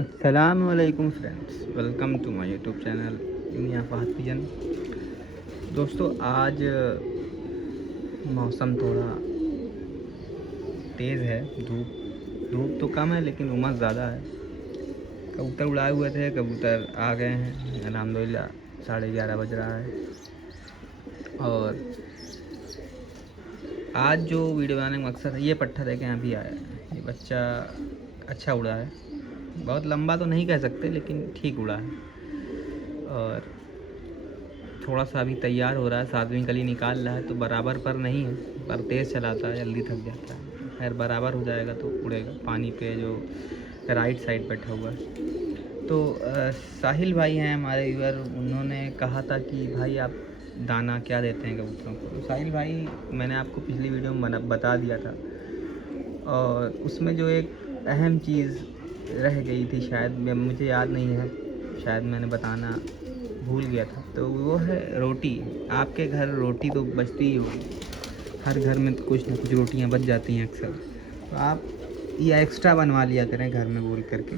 अस्सलामुअलैकुम friends, welcome to my YouTube channel दुनिया Fahad pigeon. दोस्तों, आज मौसम थोड़ा तेज़ है। धूप धूप तो कम है लेकिन उमस ज़्यादा है। कबूतर उड़ाए हुए थे, कबूतर आ गए हैं अल्हम्दुलिल्लाह। 11:30 बज रहा है। और आज जो वीडियो बनाने का मकसद है, ये पट्ठा देखें अभी आया है। ये बच्चा अच्छा उड़ा है, बहुत लंबा तो नहीं कह सकते लेकिन ठीक उड़ा है। और थोड़ा सा अभी तैयार हो रहा है, 7वीं कली निकाल रहा है, तो बराबर पर नहीं है, पर तेज़ चलाता है, जल्दी थक जाता है। खैर बराबर हो जाएगा तो उड़ेगा। पानी पे जो राइट साइड बैठा हुआ है। तो साहिल भाई हैं हमारे व्यूअर, उन्होंने कहा था कि भाई आप दाना क्या देते हैं कबूतरों को। तो साहिल भाई, मैंने आपको पिछली वीडियो में बता दिया था, और उसमें जो एक अहम चीज़ रह गई थी, शायद मुझे याद नहीं है, शायद मैंने बताना भूल गया था, तो वो है रोटी। आपके घर रोटी तो बचती ही होगी, हर घर में तो कुछ ना कुछ रोटियां बच जाती हैं अक्सर। तो आप ये एक्स्ट्रा बनवा लिया करें घर में बोल करके।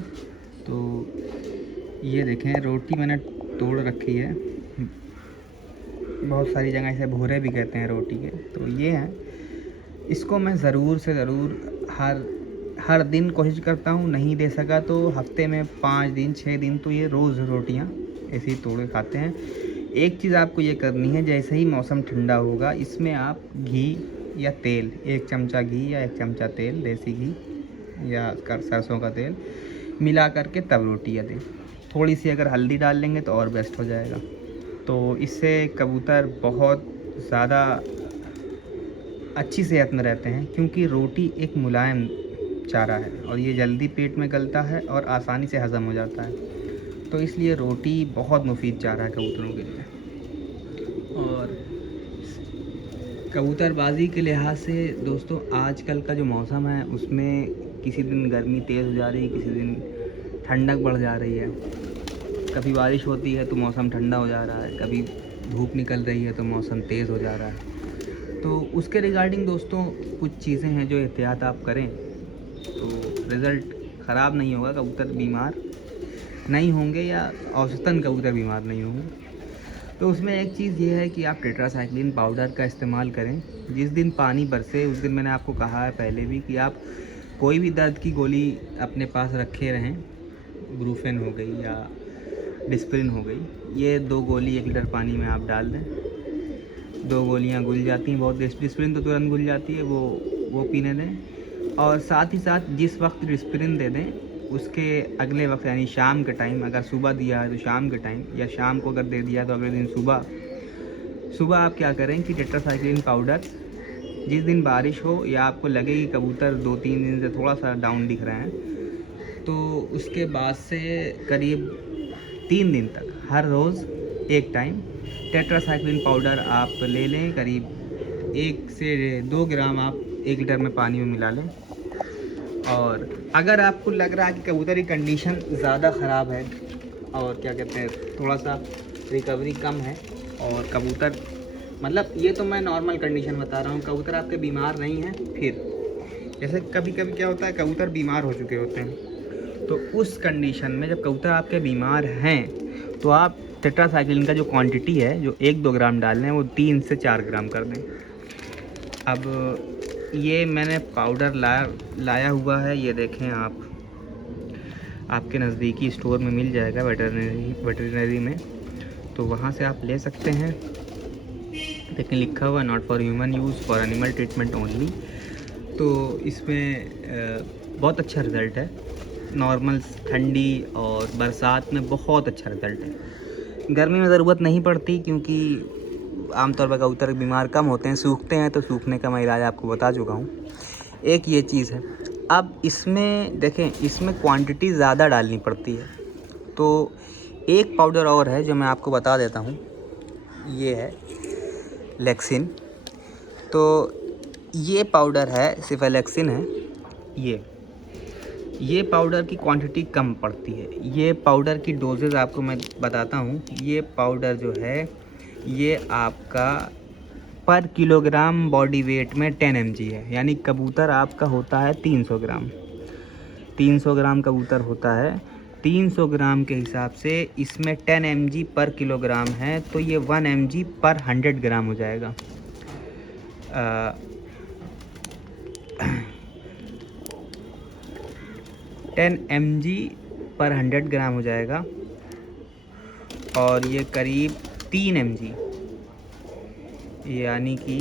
तो ये देखें, रोटी मैंने तोड़ रखी है। बहुत सारी जगह इसे भूरे भी कहते हैं रोटी के। तो ये है, इसको मैं ज़रूर से ज़रूर हर दिन कोशिश करता हूँ। नहीं दे सका तो हफ्ते में 5 दिन 6 दिन तो ये रोज़ रोटियाँ ऐसे ही तोड़ के खाते हैं। एक चीज़ आपको ये करनी है, जैसे ही मौसम ठंडा होगा, इसमें आप घी या तेल, 1 चमचा घी या 1 चमचा तेल, देसी घी या सरसों का तेल मिला करके तब रोटियाँ दें। थोड़ी सी अगर हल्दी डाल लेंगे तो और बेस्ट हो जाएगा। तो इससे कबूतर बहुत ज़्यादा अच्छी सेहत में रहते हैं, क्योंकि रोटी एक मुलायम चारा है और ये जल्दी पेट में गलता है और आसानी से हज़म हो जाता है। तो इसलिए रोटी बहुत मुफीद चारा है कबूतरों के लिए। और कबूतरबाजी के लिहाज से दोस्तों, आजकल का जो मौसम है उसमें किसी दिन गर्मी तेज़ हो जा रही है, किसी दिन ठंडक बढ़ जा रही है। कभी बारिश होती है तो मौसम ठंडा हो जा रहा है, कभी धूप निकल रही है तो मौसम तेज़ हो जा रहा है। तो उसके रिगार्डिंग दोस्तों कुछ चीज़ें हैं जो एहतियात आप करें तो रिज़ल्ट ख़राब नहीं होगा, कबूतर बीमार नहीं होंगे या औसतन कबूतर बीमार नहीं होंगे। तो उसमें एक चीज़ ये है कि आप टेट्रासाइक्लिन पाउडर का इस्तेमाल करें। जिस दिन पानी बरसे उस दिन, मैंने आपको कहा है पहले भी, कि आप कोई भी दर्द की गोली अपने पास रखे रहें। ब्रूफेन हो गई या डिस्प्रिन हो गई, ये 2 गोली 1 लीटर पानी में आप डाल दें। 2 गोलियाँ घुल जाती हैं, बहुत डिस्प्रिन तो तुरंत घुल जाती है, वो पीने दें। और साथ ही साथ जिस वक्त डिस्प्रिन दे दें उसके अगले वक्त, यानी शाम के टाइम, अगर सुबह दिया है तो शाम के टाइम, या शाम को अगर दे दिया तो अगले दिन सुबह सुबह आप क्या करें कि टेट्रासाइक्लिन पाउडर, जिस दिन बारिश हो या आपको लगे कि कबूतर 2-3 दिन से थोड़ा सा डाउन दिख रहे हैं, तो उसके बाद से करीब 3 दिन तक हर रोज़ एक टाइम टेट्रासाइक्लिन पाउडर आप ले लें। करीब 1 से 2 ग्राम आप 1 लीटर में पानी में मिला लें। और अगर आपको लग रहा है कि कबूतर की कंडीशन ज़्यादा ख़राब है और क्या कहते हैं, थोड़ा सा रिकवरी कम है, और कबूतर, मतलब ये तो मैं नॉर्मल कंडीशन बता रहा हूँ, कबूतर आपके बीमार नहीं हैं, फिर जैसे कभी कभी क्या होता है, कबूतर बीमार हो चुके होते हैं, तो उस कंडीशन में जब कबूतर आपके बीमार हैं तो आप टेट्रासाइक्लिन का जो क्वांटिटी है, जो 1-2 ग्राम डालना है, वो 3 से 4 ग्राम कर दें। अब ये मैंने पाउडर लाया हुआ है, ये देखें आप, आपके नज़दीकी स्टोर में मिल जाएगा, वेटरनरी में, तो वहाँ से आप ले सकते हैं। लेकिन लिखा हुआ not for human use, for animal treatment only. तो इसमें बहुत अच्छा रिज़ल्ट है। नॉर्मल ठंडी और बरसात में बहुत अच्छा रिज़ल्ट है। गर्मी में ज़रूरत नहीं पड़ती, क्योंकि आमतौर पर कबूतर बीमार कम होते हैं, सूखते हैं, तो सूखने का मैं इलाज आपको बता चुका हूँ। एक ये चीज़ है। अब इसमें देखें, इसमें क्वांटिटी ज़्यादा डालनी पड़ती है। तो एक पाउडर और है जो मैं आपको बता देता हूँ, ये है लेक्सिन। तो ये पाउडर है, सिफेलेक्सिन है। ये पाउडर की क्वांटिटी कम पड़ती है। ये पाउडर की डोजेज़ आपको मैं बताता हूँ। ये पाउडर जो है, ये आपका पर किलोग्राम बॉडी वेट में 10 mg है, यानी कबूतर आपका होता है 300 ग्राम। 300 ग्राम कबूतर होता है 300 ग्राम के हिसाब से इसमें 10 mg पर किलोग्राम है, तो ये 1 mg पर 100 ग्राम हो जाएगा। 10 mg पर 100 ग्राम हो जाएगा, और ये करीब 3 mg, यानी कि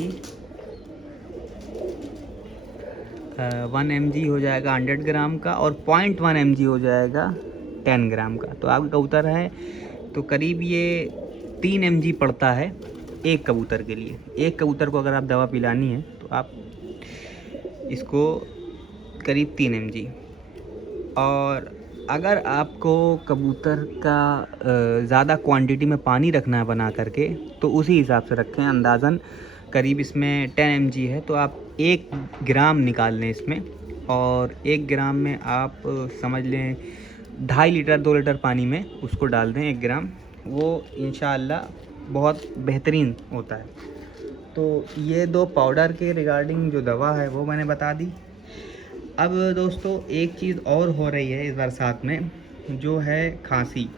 1 mg हो जाएगा 100 ग्राम का, और 0.1 mg हो जाएगा 10 ग्राम का। तो आपका कबूतर है तो करीब ये 3 mg पड़ता है एक कबूतर के लिए। एक कबूतर को अगर आप दवा पिलानी है तो आप इसको करीब 3 mg। और अगर आपको कबूतर का ज़्यादा क्वांटिटी में पानी रखना है बना करके, तो उसी हिसाब से रखें। अंदाज़न करीब इसमें 10 mg है, तो आप 1 ग्राम निकाल लें इसमें, और 1 ग्राम में आप समझ लें 2.5 लीटर 2 लीटर पानी में उसको डाल दें 1 ग्राम। वो इंशाअल्लाह बहुत बेहतरीन होता है। तो ये 2 पाउडर के रिगार्डिंग जो दवा है वो मैंने बता दी। अब दोस्तों एक चीज़ और हो रही है इस बरसात में, जो है खांसी।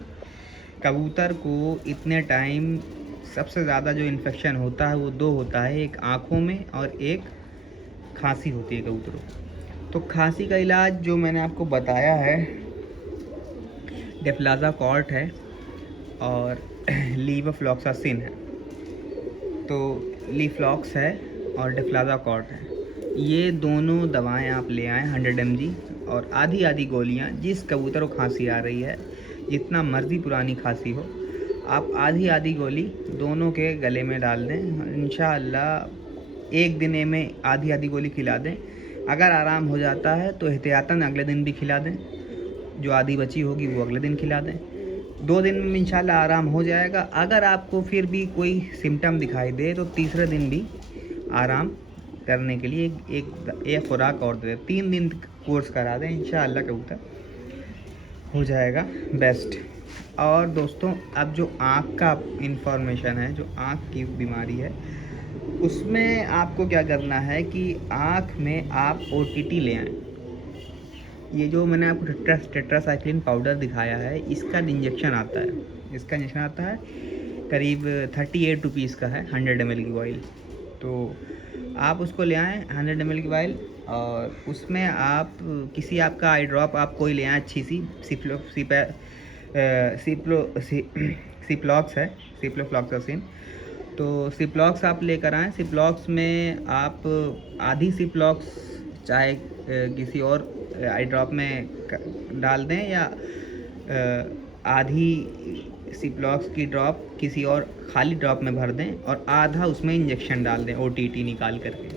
कबूतर को इतने टाइम सबसे ज़्यादा जो इन्फेक्शन होता है वो 2 होता है, एक आँखों में और एक खांसी होती है कबूतरों को। तो खांसी का इलाज जो मैंने आपको बताया है, डिफ्लाज़ाकॉर्ट है और लीवोफ्लॉक्सासिन है। तो लीफ्लॉक्स है और डिफ्लाज़ाकॉर्ट है। ये दोनों दवाएं आप ले आएँ 100 mg, और आधी आधी गोलियां। जिस कबूतर को खांसी आ रही है, जितना मर्ज़ी पुरानी खांसी हो, आप आधी आधी गोली दोनों के गले में डाल दें। इंशाअल्लाह एक दिन में आधी आधी गोली खिला दें। अगर आराम हो जाता है तो एहतियातन अगले दिन भी खिला दें, जो आधी बची होगी वो अगले दिन खिला दें। 2 दिन में इंशाअल्लाह आराम हो जाएगा। अगर आपको फिर भी कोई सिम्टम दिखाई दे तो तीसरे दिन भी आराम करने के लिए एक खुराक और दे। 3 दिन कोर्स करा दें, इंशाअल्लाह कबूतर हो जाएगा बेस्ट। और दोस्तों अब जो आँख का इंफॉर्मेशन है, जो आँख की बीमारी है, उसमें आपको क्या करना है कि आँख में आप OTT ले आएँ। ये जो मैंने आपको टेट्रासाइक्लिन पाउडर दिखाया है, इसका इंजेक्शन आता है, करीब 38 रुपीज़ का है 100 ml की ऑयल। तो आप उसको ले आएँ 100 ml की ऑयल, और उसमें आप किसी आपका आई ड्रॉप आप कोई ले आएँ अच्छी सी, सिप्लॉक्स है, सिप्लोफ्लॉक्सासिन। तो सिप्लॉक्स आप लेकर आएँ। सिप्लॉक्स में आप आधी सिप्लॉक्स चाहे किसी और आई ड्रॉप में डाल दें, या आधी सिप्लॉक्स की ड्रॉप किसी और खाली ड्रॉप में भर दें, और आधा उसमें इंजेक्शन डाल दें OTT निकाल करके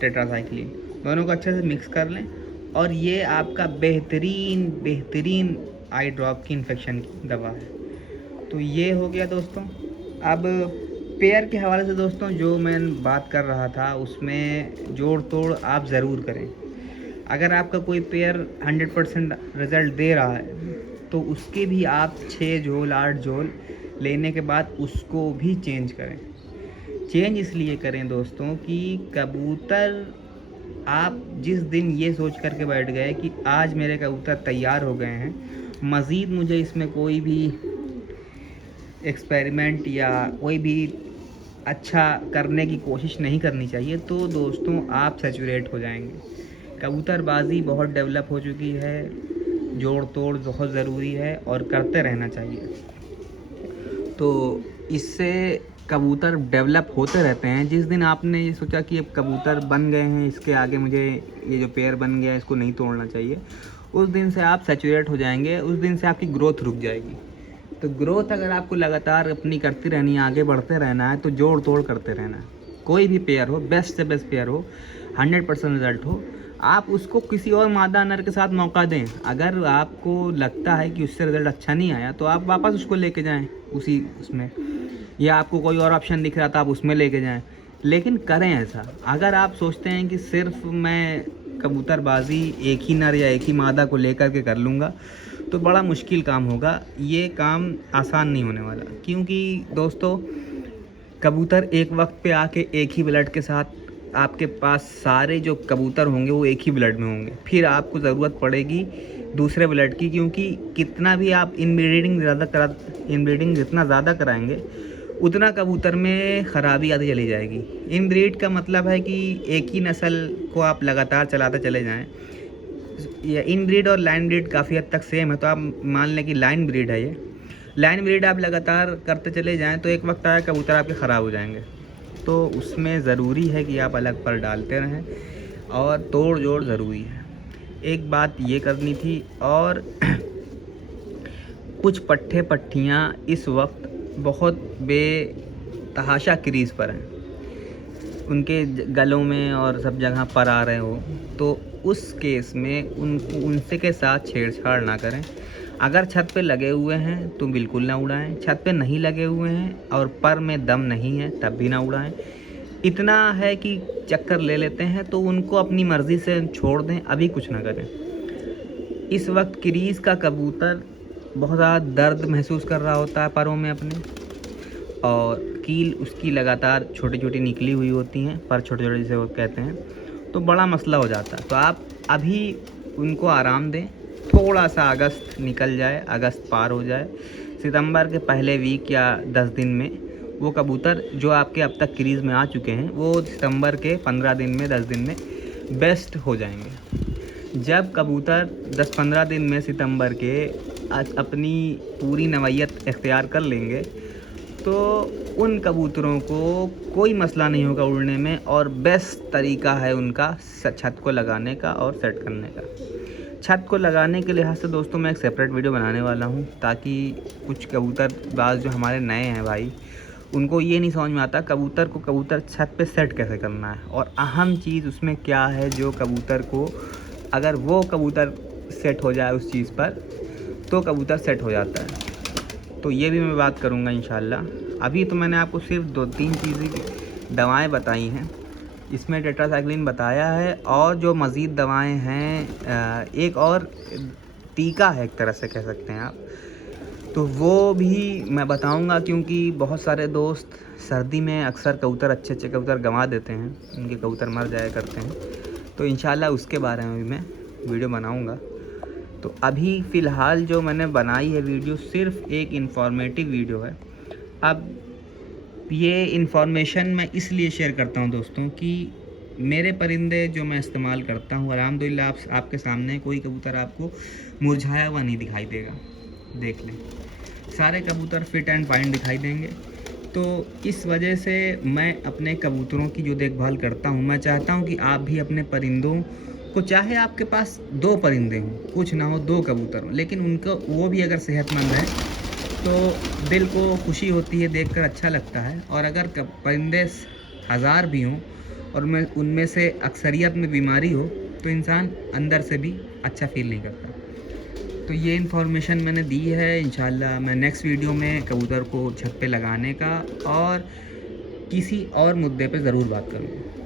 टेट्रासाइक्लिन। दोनों को अच्छे से मिक्स कर लें, और ये आपका बेहतरीन आई ड्रॉप की इन्फेक्शन की दवा है। तो ये हो गया दोस्तों। अब पेयर के हवाले से दोस्तों जो मैं बात कर रहा था, उसमें जोड़ तोड़ आप ज़रूर करें। अगर आपका कोई पेयर 100% रिज़ल्ट दे रहा है, तो उसके भी आप 6 झोल 8 झोल लेने के बाद उसको भी चेंज करें। चेंज इसलिए करें दोस्तों कि कबूतर, आप जिस दिन ये सोच करके बैठ गए कि आज मेरे कबूतर तैयार हो गए हैं, मज़ीद मुझे इसमें कोई भी एक्सपेरिमेंट या कोई भी अच्छा करने की कोशिश नहीं करनी चाहिए, तो दोस्तों आप सैचुरेट हो जाएंगे। कबूतरबाजी बहुत डेवलप हो चुकी है, जोड़ तोड़ बहुत ज़रूरी है और करते रहना चाहिए। तो इससे कबूतर डेवलप होते रहते हैं। जिस दिन आपने ये सोचा कि अब कबूतर बन गए हैं, इसके आगे मुझे ये जो पेयर बन गया है इसको नहीं तोड़ना चाहिए, उस दिन से आप सैचुरेट हो जाएंगे, उस दिन से आपकी ग्रोथ रुक जाएगी। तो ग्रोथ अगर आपको लगातार अपनी करती रहनी है, आगे बढ़ते रहना है, तो जोड़ तोड़ करते रहना है। कोई भी पेयर हो, बेस्ट से बेस्ट पेयर हो, 100% रिज़ल्ट हो, आप उसको किसी और मादा नर के साथ मौका दें। अगर आपको लगता है कि उससे रिज़ल्ट अच्छा नहीं आया, तो आप वापस उसको लेके जाएं उसी उसमें, या आपको कोई और ऑप्शन दिख रहा था आप उसमें लेके जाएं। लेकिन करें ऐसा। अगर आप सोचते हैं कि सिर्फ मैं कबूतरबाजी एक ही नर या एक ही मादा को लेकर के कर लूँगा, तो बड़ा मुश्किल काम होगा। ये काम आसान नहीं होने वाला, क्योंकि दोस्तों कबूतर एक वक्त पे आके एक ही ब्लड के साथ, आपके पास सारे जो कबूतर होंगे वो एक ही ब्लड में होंगे। फिर आपको ज़रूरत पड़ेगी दूसरे ब्लड की, क्योंकि कितना भी आप इनब्रीडिंग जितना ज़्यादा कराएंगे उतना कबूतर में ख़राबी आती चली जाएगी। इनब्रीड का मतलब है कि एक ही नस्ल को आप लगातार चलाते चले जाएं। ये इनब्रीड और लाइन ब्रीड काफ़ी हद तक सेम है, तो आप मान लें कि लाइन ब्रीड है ये। लाइन ब्रीड आप लगातार करते चले जाएं तो एक वक्त आया कबूतर आपके ख़राब हो जाएंगे। तो उसमें ज़रूरी है कि आप अलग पर डालते रहें और तोड़ जोड़ ज़रूरी है। एक बात ये करनी थी, और कुछ पट्ठे पट्टियाँ इस वक्त बहुत बेतहाशा क्रीज़ पर हैं, उनके गलों में और सब जगह पर आ रहे हो, तो उस केस में उनसे के साथ छेड़छाड़ ना करें। अगर छत पे लगे हुए हैं तो बिल्कुल ना उड़ाएं, छत पे नहीं लगे हुए हैं और पर में दम नहीं है तब भी ना उड़ाएं। इतना है कि चक्कर ले लेते हैं तो उनको अपनी मर्ज़ी से छोड़ दें, अभी कुछ ना करें। इस वक्त क्रीज़ का कबूतर बहुत ज़्यादा दर्द महसूस कर रहा होता है परों में अपने, और कील उसकी लगातार छोटी छोटी निकली हुई होती हैं, पर छोटे छोटे जिसे वो कहते हैं, तो बड़ा मसला हो जाता है। तो आप अभी उनको आराम दें, थोड़ा सा अगस्त निकल जाए, अगस्त पार हो जाए, सितंबर के पहले वीक या 10 दिन में वो कबूतर जो आपके अब तक क्रीज़ में आ चुके हैं वो सितंबर के 15 दिन में 10 दिन में बेस्ट हो जाएंगे। जब कबूतर 10-15 दिन में सितंबर के अपनी पूरी नवैयत इख्तियार कर लेंगे तो उन कबूतरों को कोई मसला नहीं होगा उड़ने में, और बेस्ट तरीका है उनका छत को लगाने का और सेट करने का। छत को लगाने के लिहाज से दोस्तों मैं एक सेपरेट वीडियो बनाने वाला हूं, ताकि कुछ कबूतरबाज जो हमारे नए हैं भाई, उनको ये नहीं समझ में आता कबूतर को कबूतर छत पे सेट कैसे करना है, और अहम चीज़ उसमें क्या है जो कबूतर को, अगर वो कबूतर सेट हो जाए उस चीज़ पर तो कबूतर सेट हो जाता है। तो ये भी मैं बात करूँगा इंशाल्लाह। अभी तो मैंने आपको सिर्फ 2-3 चीज़ें दवाएं बताई हैं, इसमें टेट्रासाइक्लिन बताया है, और जो मज़ीद दवाएं हैं एक और टीका है एक तरह से कह सकते हैं आप, तो वो भी मैं बताऊंगा, क्योंकि बहुत सारे दोस्त सर्दी में अक्सर कबूतर अच्छे कबूतर गंवा देते हैं, उनके कबूतर मर जाया करते हैं। तो इंशाल्लाह उसके बारे में भी मैं वीडियो बनाऊंगा। तो अभी फ़िलहाल जो मैंने बनाई है वीडियो सिर्फ एक इन्फॉर्मेटिव वीडियो है। अब ये इन्फॉर्मेशन मैं इसलिए शेयर करता हूँ दोस्तों कि मेरे परिंदे जो मैं इस्तेमाल करता हूँ अल्हम्दुलिल्लाह आपके सामने कोई कबूतर आपको मुरझाया हुआ नहीं दिखाई देगा। देख लें, सारे कबूतर फिट एंड फाइन दिखाई देंगे। तो इस वजह से मैं अपने कबूतरों की जो देखभाल करता हूँ, मैं चाहता हूँ कि आप भी अपने परिंदों को, चाहे आपके पास 2 परिंदे हों, कुछ ना हो 2 कबूतर हों, लेकिन उनको वो भी अगर सेहतमंद है तो दिल को खुशी होती है, देखकर अच्छा लगता है। और अगर परिंदे 1000 भी हों और उनमें से अक्सरियत में बीमारी हो तो इंसान अंदर से भी अच्छा फील नहीं करता। तो ये इन्फॉर्मेशन मैंने दी है। इंशाल्लाह मैं नेक्स्ट वीडियो में कबूतर को छत पे लगाने का और किसी और मुद्दे पे ज़रूर बात करूँगा।